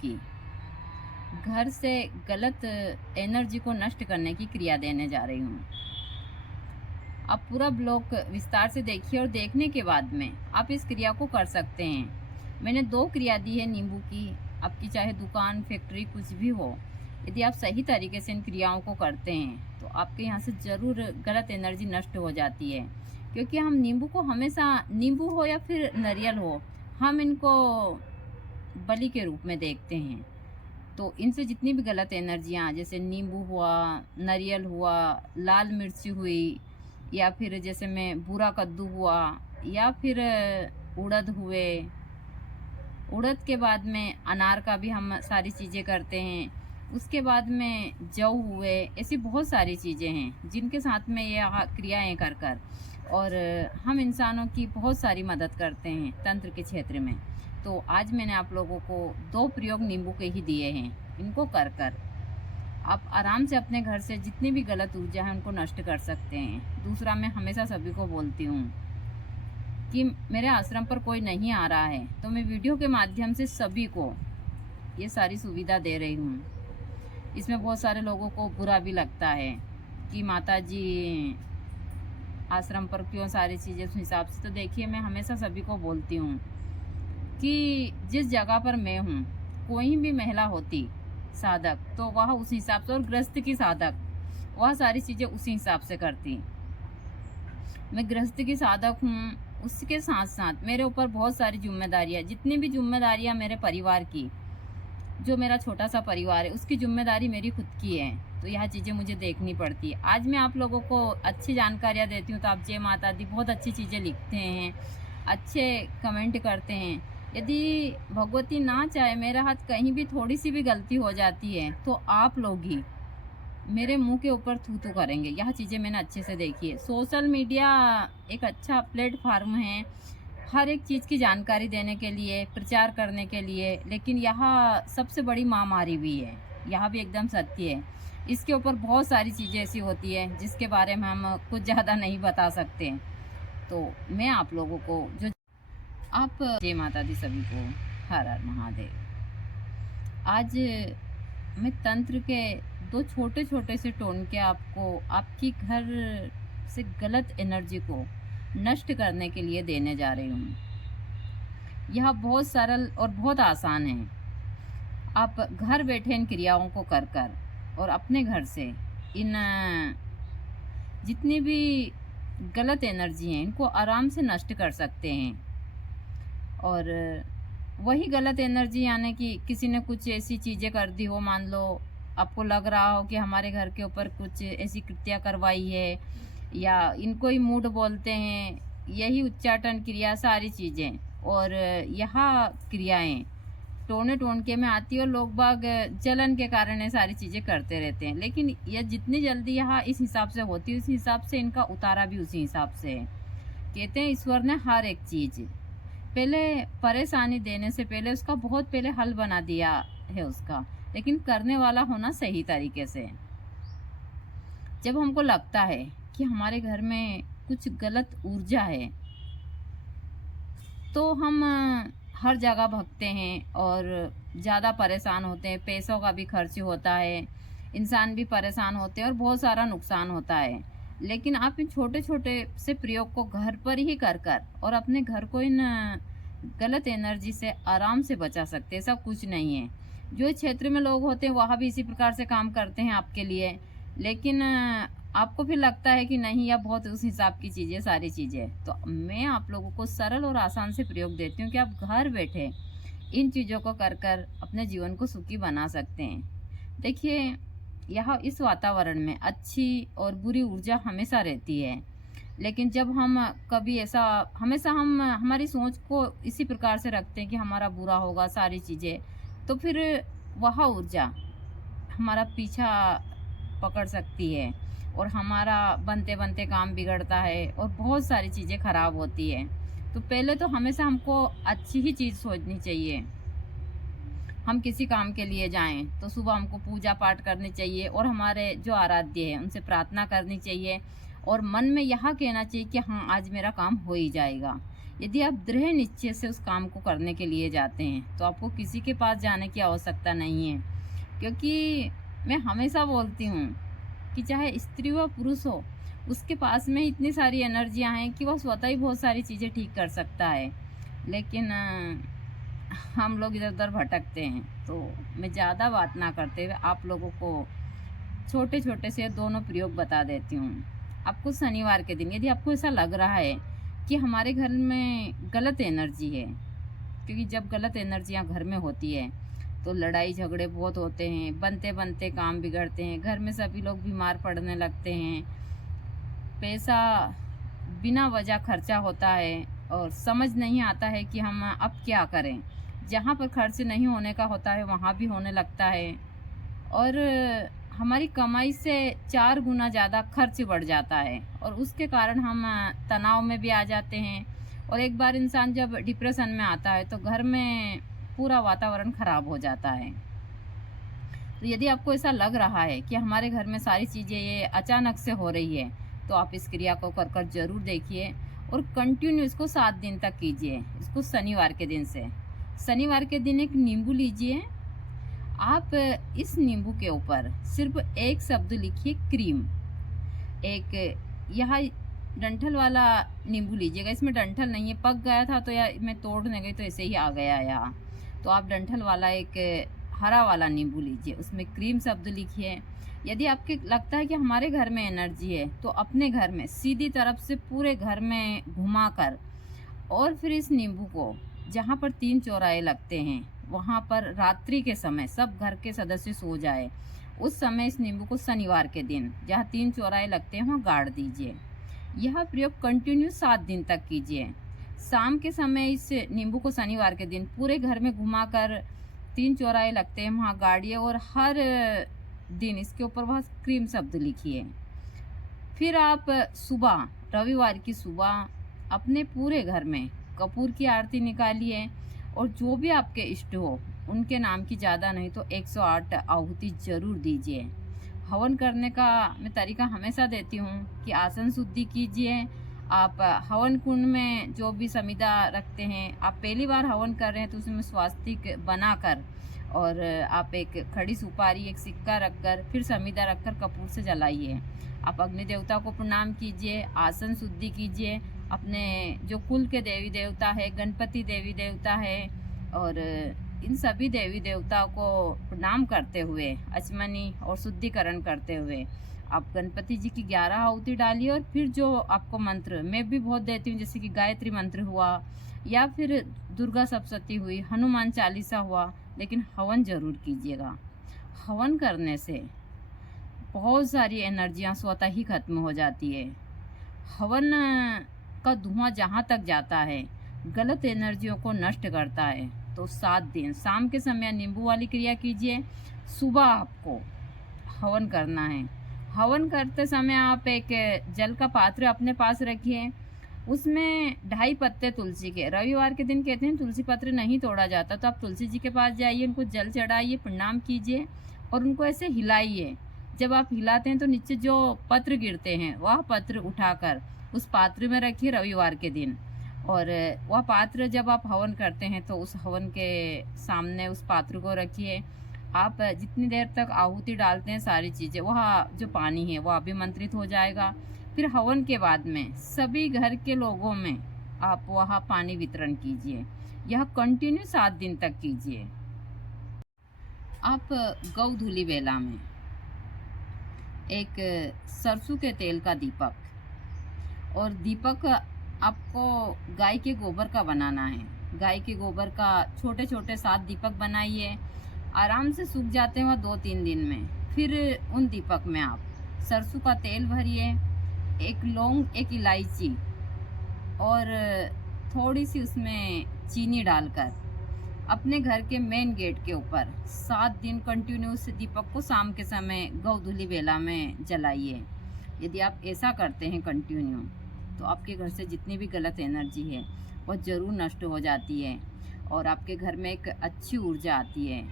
की घर से गलत एनर्जी को नष्ट करने की क्रिया देने जा रही हूँ। आप पूरा ब्लॉग विस्तार से देखिए और देखने के बाद में आप इस क्रिया को कर सकते हैं। मैंने 2 क्रिया दी है नींबू की। आपकी चाहे दुकान, फैक्ट्री कुछ भी हो, यदि आप सही तरीके से इन क्रियाओं को करते हैं तो आपके यहाँ से ज़रूर गलत एनर्जी नष्ट हो जाती है। क्योंकि हम नींबू को हमेशा, नींबू हो या फिर नारियल हो, हम इनको बलि के रूप में देखते हैं। तो इनसे जितनी भी गलत एनर्जियाँ, जैसे नींबू हुआ, नारियल हुआ, लाल मिर्ची हुई, या फिर जैसे में बुरा कद्दू हुआ, या फिर उड़द हुए, उड़द के बाद में अनार का भी हम सारी चीज़ें करते हैं। उसके बाद में जौ हुए, ऐसी बहुत सारी चीज़ें हैं जिनके साथ में ये क्रियाएं कर कर और हम इंसानों की बहुत सारी मदद करते हैं तंत्र के क्षेत्र में। तो आज मैंने आप लोगों को 2 प्रयोग नींबू के ही दिए हैं। इनको कर कर आप आराम से अपने घर से जितनी भी गलत ऊर्जा है उनको नष्ट कर सकते हैं। दूसरा, मैं हमेशा सभी को बोलती हूँ कि मेरे आश्रम पर कोई नहीं आ रहा है तो मैं वीडियो के माध्यम से सभी को ये सारी सुविधा दे रही हूँ। इसमें बहुत सारे लोगों को बुरा भी लगता है कि माता जी आश्रम पर क्यों सारी चीज़ें उस हिसाब से। तो देखिए, मैं हमेशा सभी को बोलती हूँ कि जिस जगह पर मैं हूँ, कोई भी महिला होती साधक तो वह उस हिसाब से, और गृहस्थ की साधक वह सारी चीज़ें उसी हिसाब से करती। मैं गृहस्थ की साधक हूँ, उसके साथ साथ मेरे ऊपर बहुत सारी जिम्मेदारियाँ, जितनी भी जिम्मेदारियाँ मेरे परिवार की, जो मेरा छोटा सा परिवार है उसकी जिम्मेदारी मेरी खुद की है। तो यह चीज़ें मुझे देखनी पड़ती है। आज मैं आप लोगों को अच्छी जानकारियाँ देती हूँ तो आप जय माता दी बहुत अच्छी चीज़ें लिखते हैं, अच्छे कमेंट करते हैं। यदि भगवती ना चाहे मेरा हाथ कहीं भी थोड़ी सी भी गलती हो जाती है तो आप लोग ही मेरे मुंह के ऊपर थू थू करेंगे। यह चीज़ें मैंने अच्छे से देखी है। सोशल मीडिया एक अच्छा प्लेटफार्म है हर एक चीज़ की जानकारी देने के लिए, प्रचार करने के लिए, लेकिन यह सबसे बड़ी महामारी भी है। यह भी एकदम सत्य है। इसके ऊपर बहुत सारी चीज़ें ऐसी होती है जिसके बारे में हम कुछ ज़्यादा नहीं बता सकते। तो मैं आप लोगों को जो आप जय माता दी सभी को, हर हर महादेव। आज मैं तंत्र के 2 छोटे छोटे से टोटके आपको आपकी घर से गलत एनर्जी को नष्ट करने के लिए देने जा रही हूँ। यह बहुत सरल और बहुत आसान है। आप घर बैठे इन क्रियाओं को कर कर और अपने घर से इन जितनी भी गलत एनर्जी हैं इनको आराम से नष्ट कर सकते हैं। और वही गलत एनर्जी, यानी कि किसी ने कुछ ऐसी चीज़ें कर दी हो, मान लो आपको लग रहा हो कि हमारे घर के ऊपर कुछ ऐसी कृत्या करवाई है, या इनको ही मूड बोलते हैं, यही उच्चाटन क्रिया सारी चीज़ें और यह क्रियाएं टोने टोनके में आती है और लोग बाग जलन के कारण ये सारी चीज़ें करते रहते हैं। लेकिन यह जितनी जल्दी यहाँ इस हिसाब से होती है उस हिसाब से इनका उतारा भी उसी हिसाब से है। कहते हैं ईश्वर ने हर एक चीज़ पहले परेशानी देने से पहले उसका बहुत पहले हल बना दिया है उसका, लेकिन करने वाला होना सही तरीके से। जब हमको लगता है कि हमारे घर में कुछ गलत ऊर्जा है तो हम हर जगह भगते हैं और ज़्यादा परेशान होते हैं, पैसों का भी खर्च होता है, इंसान भी परेशान होते हैं और बहुत सारा नुकसान होता है। लेकिन आप इन छोटे छोटे से प्रयोग को घर पर ही कर कर और अपने घर को इन गलत एनर्जी से आराम से बचा सकते हैं। ऐसा कुछ नहीं है। जो क्षेत्र में लोग होते हैं वहाँ भी इसी प्रकार से काम करते हैं आपके लिए, लेकिन आपको फिर लगता है कि नहीं, यह बहुत उस हिसाब की चीज़ें, सारी चीज़ें। तो मैं आप लोगों को सरल और आसान से प्रयोग देती हूँ कि आप घर बैठे इन चीज़ों को कर कर अपने जीवन को सुखी बना सकते हैं। देखिए, यहाँ इस वातावरण में अच्छी और बुरी ऊर्जा हमेशा रहती है, लेकिन जब हम कभी ऐसा, हमेशा हम हमारी सोच को इसी प्रकार से रखते हैं कि हमारा बुरा होगा सारी चीज़ें, तो फिर वह ऊर्जा हमारा पीछा पकड़ सकती है और हमारा बनते बनते काम बिगड़ता है और बहुत सारी चीज़ें खराब होती है। तो पहले तो हमेशा हमको अच्छी ही चीज़ सोचनी चाहिए। हम किसी काम के लिए जाएं तो सुबह हमको पूजा पाठ करनी चाहिए और हमारे जो आराध्य है उनसे प्रार्थना करनी चाहिए और मन में यह कहना चाहिए कि हाँ, आज मेरा काम हो ही जाएगा। यदि आप दृढ़ निश्चय से उस काम को करने के लिए जाते हैं तो आपको किसी के पास जाने की आवश्यकता नहीं है, क्योंकि मैं हमेशा बोलती हूँ कि चाहे स्त्री हो पुरुष हो, उसके पास में इतनी सारी एनर्जियाँ हैं कि वह स्वतः ही बहुत सारी चीज़ें ठीक कर सकता है। लेकिन हम लोग इधर उधर भटकते हैं। तो मैं ज़्यादा बात ना करते हुए आप लोगों को छोटे छोटे से दोनों प्रयोग बता देती हूँ। आपको शनिवार के दिन यदि आपको ऐसा लग रहा है कि हमारे घर में गलत एनर्जी है, क्योंकि जब गलत एनर्जियाँ घर में होती है तो लड़ाई झगड़े बहुत होते हैं, बनते बनते काम बिगड़ते हैं, घर में सभी लोग बीमार पड़ने लगते हैं, पैसा बिना वजह खर्चा होता है और समझ नहीं आता है कि हम अब क्या करें। जहाँ पर खर्च नहीं होने का होता है वहाँ भी होने लगता है, और हमारी कमाई से 4 गुना ज़्यादा खर्च बढ़ जाता है, और उसके कारण हम तनाव में भी आ जाते हैं। और एक बार इंसान जब डिप्रेशन में आता है तो घर में पूरा वातावरण खराब हो जाता है। तो यदि आपको ऐसा लग रहा है कि हमारे घर में सारी चीज़ें ये अचानक से हो रही है, तो आप इस क्रिया को कर कर ज़रूर देखिए और कंटिन्यू इसको 7 दिन तक कीजिए। इसको शनिवार के दिन से, शनिवार के दिन एक नींबू लीजिए। आप इस नींबू के ऊपर सिर्फ एक शब्द लिखिए, क्रीम। एक यह डंठल वाला नींबू लीजिएगा, इसमें डंठल नहीं है, पक गया था तो या मैं तोड़ने गई तो ऐसे ही आ गया यहाँ। तो आप डंठल वाला एक हरा वाला नींबू लीजिए, उसमें क्रीम शब्द लिखिए। यदि आपके लगता है कि हमारे घर में एनर्जी है तो अपने घर में सीधी तरफ से पूरे घर में घुमाकर, और फिर इस नींबू को जहाँ पर 3 चौराहे लगते हैं वहाँ पर रात्रि के समय सब घर के सदस्य सो जाए, उस समय इस नींबू को शनिवार के दिन जहाँ 3 चौराहे लगते हैं वहाँ गाड़ दीजिए। यह प्रयोग कंटिन्यू 7 दिन तक कीजिए। शाम के समय इस नींबू को शनिवार के दिन पूरे घर में घुमाकर 3 चौराहे लगते हैं वहाँ गाड़िए, और हर दिन इसके ऊपर वह क्रीम शब्द लिखिए। फिर आप सुबह, रविवार की सुबह अपने पूरे घर में कपूर की आरती निकालिए, और जो भी आपके इष्ट हो उनके नाम की, ज़्यादा नहीं तो 108 आहुति जरूर दीजिए। हवन करने का मैं तरीका हमेशा देती हूँ कि आसन शुद्धि कीजिए। आप हवन कुंड में जो भी समिधा रखते हैं, आप पहली बार हवन कर रहे हैं तो उसमें स्वास्तिक बनाकर, और आप एक खड़ी सुपारी, एक सिक्का रखकर, फिर समिधा रखकर कपूर से जलाइए। आप अग्नि देवता को प्रणाम कीजिए, आसन शुद्धि कीजिए, अपने जो कुल के देवी देवता है, गणपति देवी देवता है, और इन सभी देवी देवताओं को प्रणाम करते हुए, अचमनी और शुद्धिकरण करते हुए आप गणपति जी की 11 आहुति डालिए। और फिर जो आपको मंत्र मैं भी बहुत देती हूँ, जैसे कि गायत्री मंत्र हुआ, या फिर दुर्गा सप्तशती हुई, हनुमान चालीसा हुआ, लेकिन हवन जरूर कीजिएगा। हवन करने से बहुत सारी एनर्जियाँ स्वतः ही खत्म हो जाती है। हवन का धुआं जहाँ तक जाता है गलत एनर्जियों को नष्ट करता है। तो 7 दिन शाम के समय नींबू वाली क्रिया कीजिए, सुबह आपको हवन करना है। हवन करते समय आप एक जल का पात्र अपने पास रखिए, उसमें 2.5 पत्ते तुलसी के, रविवार के दिन कहते हैं तुलसी पत्र नहीं तोड़ा जाता, तो आप तुलसी जी के पास जाइए, उनको जल चढ़ाइए, प्रणाम कीजिए और उनको ऐसे हिलाइए। जब आप हिलाते हैं तो नीचे जो पत्र गिरते हैं वह पत्र उठाकर उस पात्र में रखिए रविवार के दिन, और वह पात्र जब आप हवन करते हैं तो उस हवन के सामने उस पात्र को रखिए। आप जितनी देर तक आहुति डालते हैं सारी चीज़ें, वह जो पानी है वह अभिमंत्रित हो जाएगा। फिर हवन के बाद में सभी घर के लोगों में आप वह पानी वितरण कीजिए। यह कंटिन्यू 7 दिन तक कीजिए। आप गौधूली बेला में एक सरसों के तेल का दीपक, और दीपक आपको गाय के गोबर का बनाना है। गाय के गोबर का छोटे छोटे 7 दीपक बनाइए, आराम से सूख जाते हैं वह 2-3 दिन में। फिर उन दीपक में आप सरसों का तेल भरिए, एक लौंग, एक इलायची और थोड़ी सी उसमें चीनी डालकर अपने घर के मेन गेट के ऊपर 7 दिन कंटिन्यू उस दीपक को शाम के समय गौधूली बेला में जलाइए। यदि आप ऐसा करते हैं कंटिन्यू, तो आपके घर से जितनी भी गलत एनर्जी है वह ज़रूर नष्ट हो जाती है और आपके घर में एक अच्छी ऊर्जा आती है।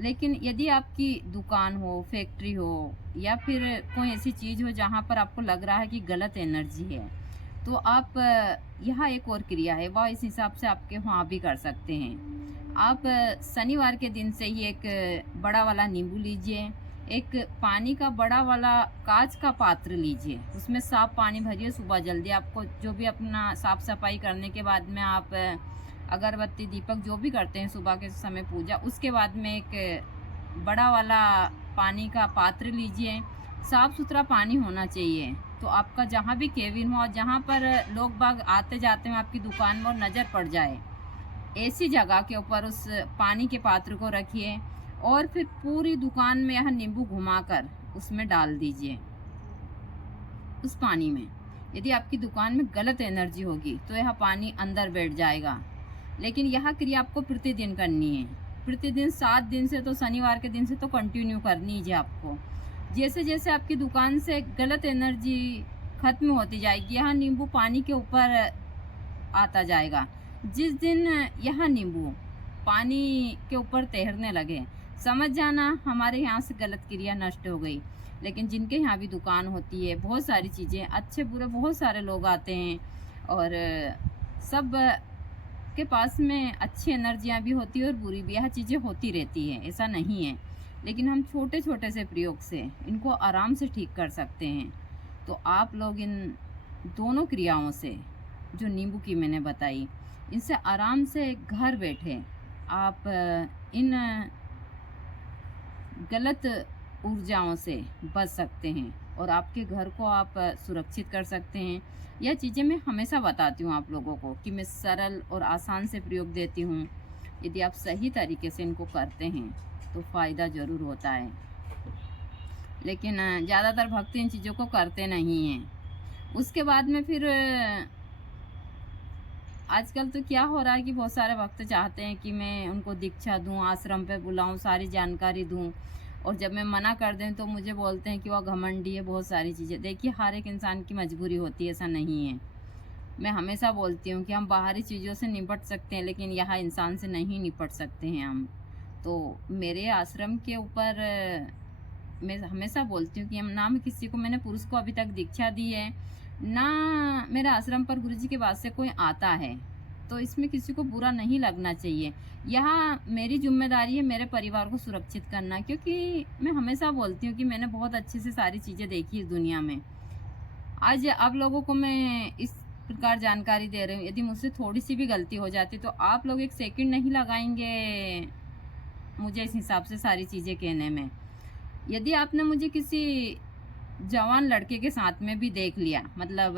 लेकिन यदि आपकी दुकान हो, फैक्ट्री हो, या फिर कोई ऐसी चीज़ हो जहाँ पर आपको लग रहा है कि गलत एनर्जी है, तो आप यहाँ एक और क्रिया है, वह इस हिसाब से आपके वहाँ भी कर सकते हैं। आप शनिवार के दिन से ही एक बड़ा वाला नींबू लीजिए, एक पानी का बड़ा वाला कांच का पात्र लीजिए, उसमें साफ पानी भरिए। सुबह जल्दी आपको जो भी अपना साफ सफाई करने के बाद में आप अगरबत्ती दीपक जो भी करते हैं सुबह के समय पूजा, उसके बाद में एक बड़ा वाला पानी का पात्र लीजिए। साफ़ सुथरा पानी होना चाहिए, तो आपका जहाँ भी केबिन हो और जहाँ पर लोग बाग आते जाते हैं आपकी दुकान में और नज़र पड़ जाए, ऐसी जगह के ऊपर उस पानी के पात्र को रखिए और फिर पूरी दुकान में यह नींबू घुमाकर उसमें डाल दीजिए उस पानी में। यदि आपकी दुकान में गलत एनर्जी होगी तो यह पानी अंदर बैठ जाएगा। लेकिन यह क्रिया आपको प्रतिदिन करनी है, प्रतिदिन 7 दिन से, तो शनिवार के दिन से तो कंटिन्यू करनी है आपको। जैसे जैसे आपकी दुकान से गलत एनर्जी खत्म होती जाएगी, यह नींबू पानी के ऊपर आता जाएगा। जिस दिन यह नींबू पानी के ऊपर तैरने लगे, समझ जाना हमारे यहाँ से गलत क्रिया नष्ट हो गई। लेकिन जिनके यहाँ भी दुकान होती है, बहुत सारी चीज़ें, अच्छे बुरे बहुत सारे लोग आते हैं और सब के पास में अच्छी एनर्जियाँ भी होती है और बुरी भी, यह चीज़ें होती रहती है, ऐसा नहीं है। लेकिन हम छोटे छोटे से प्रयोग से इनको आराम से ठीक कर सकते हैं। तो आप लोग इन दोनों क्रियाओं से, जो नींबू की मैंने बताई, इनसे आराम से घर बैठे आप इन गलत ऊर्जाओं से बच सकते हैं और आपके घर को आप सुरक्षित कर सकते हैं। यह चीज़ें मैं हमेशा बताती हूँ आप लोगों को कि मैं सरल और आसान से प्रयोग देती हूँ। यदि आप सही तरीके से इनको करते हैं तो फ़ायदा ज़रूर होता है। लेकिन ज़्यादातर भक्त इन चीज़ों को करते नहीं हैं। उसके बाद में फिर आजकल तो क्या हो रहा है कि बहुत सारे भक्त चाहते हैं कि मैं उनको दीक्षा दूं, आश्रम पे बुलाऊं, सारी जानकारी दूं, और जब मैं मना कर दें तो मुझे बोलते हैं कि वह घमंडी है, बहुत सारी चीज़ें। देखिए, हर एक इंसान की मजबूरी होती है, ऐसा नहीं है। मैं हमेशा बोलती हूँ कि हम बाहरी चीज़ों से निपट सकते हैं, लेकिन यहाँ इंसान से नहीं निपट सकते हैं हम। तो मेरे आश्रम के ऊपर मैं हमेशा बोलती हूँ कि हम ना, मैं किसी को, मैंने पुरुष को अभी तक दीक्षा दी है ना, मेरे आश्रम पर गुरुजी के बाद से कोई आता है, तो इसमें किसी को बुरा नहीं लगना चाहिए। यहाँ मेरी जिम्मेदारी है मेरे परिवार को सुरक्षित करना, क्योंकि मैं हमेशा बोलती हूँ कि मैंने बहुत अच्छे से सारी चीज़ें देखी इस दुनिया में। आज आप लोगों को मैं इस प्रकार जानकारी दे रही हूँ। यदि मुझसे थोड़ी सी भी गलती हो जाती तो आप लोग एक सेकंड नहीं लगाएंगे मुझे इस हिसाब से सारी चीज़ें कहने में। यदि आपने मुझे किसी जवान लड़के के साथ में भी देख लिया, मतलब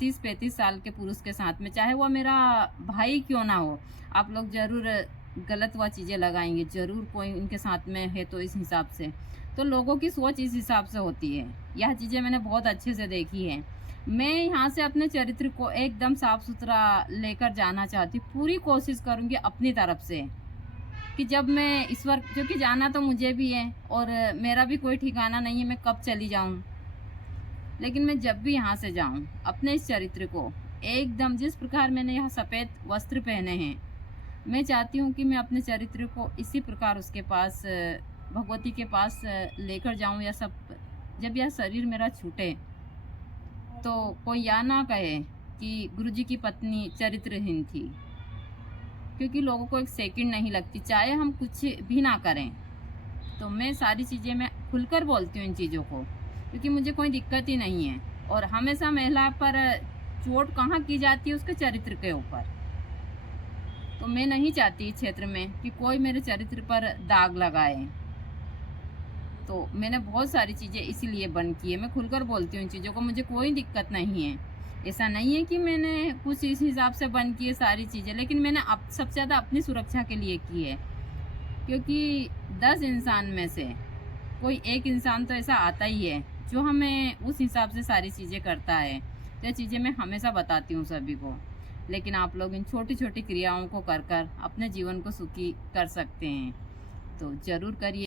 30-35 साल के पुरुष के साथ में, चाहे वो मेरा भाई क्यों ना हो, आप लोग ज़रूर गलत वह चीज़ें लगाएंगे, ज़रूर कोई उनके साथ में है। तो इस हिसाब से तो लोगों की सोच इस हिसाब से होती है। यह चीज़ें मैंने बहुत अच्छे से देखी है। मैं यहाँ से अपने चरित्र को एकदम साफ सुथरा लेकर जाना चाहती हूँ। पूरी कोशिश करूँगी अपनी तरफ से कि जब मैं ईश्वर, क्योंकि जाना तो मुझे भी है और मेरा भी कोई ठिकाना नहीं है मैं कब चली जाऊँ, लेकिन मैं जब भी यहाँ से जाऊँ अपने इस चरित्र को एकदम, जिस प्रकार मैंने यहाँ सफ़ेद वस्त्र पहने हैं, मैं चाहती हूँ कि मैं अपने चरित्र को इसी प्रकार उसके पास, भगवती के पास लेकर जाऊँ। या सब, जब यह शरीर मेरा छूटे तो कोई यह ना कहे कि गुरुजी की पत्नी चरित्रहीन थी, क्योंकि लोगों को एक सेकंड नहीं लगती, चाहे हम कुछ भी ना करें। तो मैं सारी चीज़ें, मैं खुलकर बोलती हूँ इन चीज़ों को, क्योंकि मुझे कोई दिक्कत ही नहीं है। और हमेशा महिला पर चोट कहाँ की जाती है, उसके चरित्र के ऊपर। तो मैं नहीं चाहती इस क्षेत्र में कि कोई मेरे चरित्र पर दाग लगाए। तो मैंने बहुत सारी चीज़ें इसीलिए बंद की है। मैं खुलकर बोलती हूँ इन चीज़ों को, मुझे कोई दिक्कत नहीं है। ऐसा नहीं है कि मैंने कुछ इस हिसाब से बंद की है सारी चीज़ें, लेकिन मैंने सबसे ज़्यादा अपनी सुरक्षा के लिए की है। क्योंकि 10 इंसान में से कोई एक इंसान तो ऐसा आता ही है जो हमें उस हिसाब से सारी चीज़ें करता है। तो ये चीज़ें मैं हमेशा बताती हूँ सभी को। लेकिन आप लोग इन छोटी छोटी क्रियाओं को कर कर अपने जीवन को सुखी कर सकते हैं, तो ज़रूर करिए।